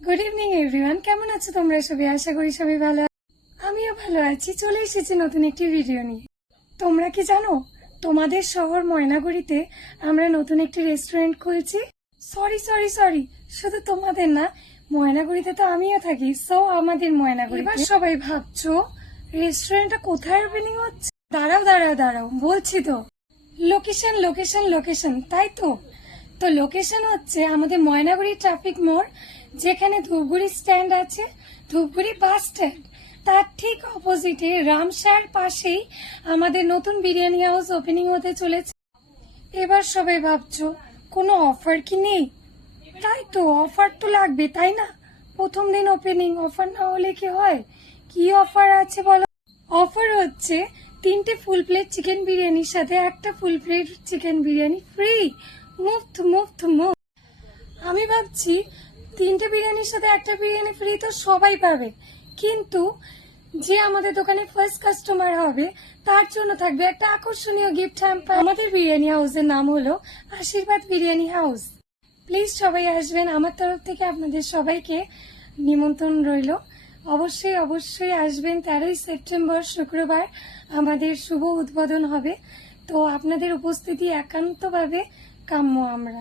Good evening everyone, কেমন আছো তোমরা সবাই? আশা করি সবাই ভালো। আমিও ভালো আছি। চলে এসেছি নতুন একটি ভিডিও নিয়ে। তোমরা কি জানো, তোমাদের শহর ময়নাগুড়িতে আমরা নতুন একটি রেস্টুরেন্ট খুলছি। সরি সরি সরি, শুধু তোমাদের না, ময়নাগুড়িতে তো আমিও থাকি। সো আমাদের ময়নাগুড়ি। এবার সবাই ভাবছো রেস্টুরেন্টটা কোথায় ওপেনিং হচ্ছে। দাঁড়াও দাঁড়াও দাঁড়াও, বলছি তো। লোকেশন লোকেশন লোকেশন, তাই তো। তো লোকেশন হচ্ছে আমাদের ময়নাগুড়ি ট্রাফিক মোড়, যেখানে ধূপগুড়ি স্ট্যান্ড আছে, ধূপগুড়ি বাস স্ট্যান্ড, তার ঠিক অপোজিটে রামসার পাশেই আমাদের নতুন বিরিয়ানি হাউস ওপেনিং হতে চলেছে। এবার সবাই ভাবছো কোনো অফার কি নেই? তাই তো, অফার তো লাগবে, তাই না? প্রথম দিন ওপেনিং, অফার না হলে কি হয়? কি অফার আছে বলো? অফার হচ্ছে 3টে ফুল প্লেট চিকেন বিরিয়ানির সাথে একটা full plate chicken biryani free. মুফত মুফত মুফত। আমি ভাবছি 3টে বিরিয়ানির সাথে একটা বিরিয়ানি ফ্রি তো সবাই পাবে, কিন্তু যে আমাদের দোকানে ফার্স্ট কাস্টমার হবে তার জন্য থাকবে একটা আকর্ষণীয় গিফট হ্যাম্পার। আমাদের বিরিয়ানি হাউসের নাম হলো আশীর্বাদ বিরিয়ানি হাউস। প্লিজ সবাই আসবেন, আমার তরফ থেকে আপনাদের সবাইকে নিমন্ত্রণ রইল। অবশ্যই অবশ্যই আসবেন। 13ই সেপ্টেম্বর শুক্রবার আমাদের শুভ উদ্বোধন হবে। তো আপনাদের উপস্থিতি একান্তভাবে কাম্য আমরা।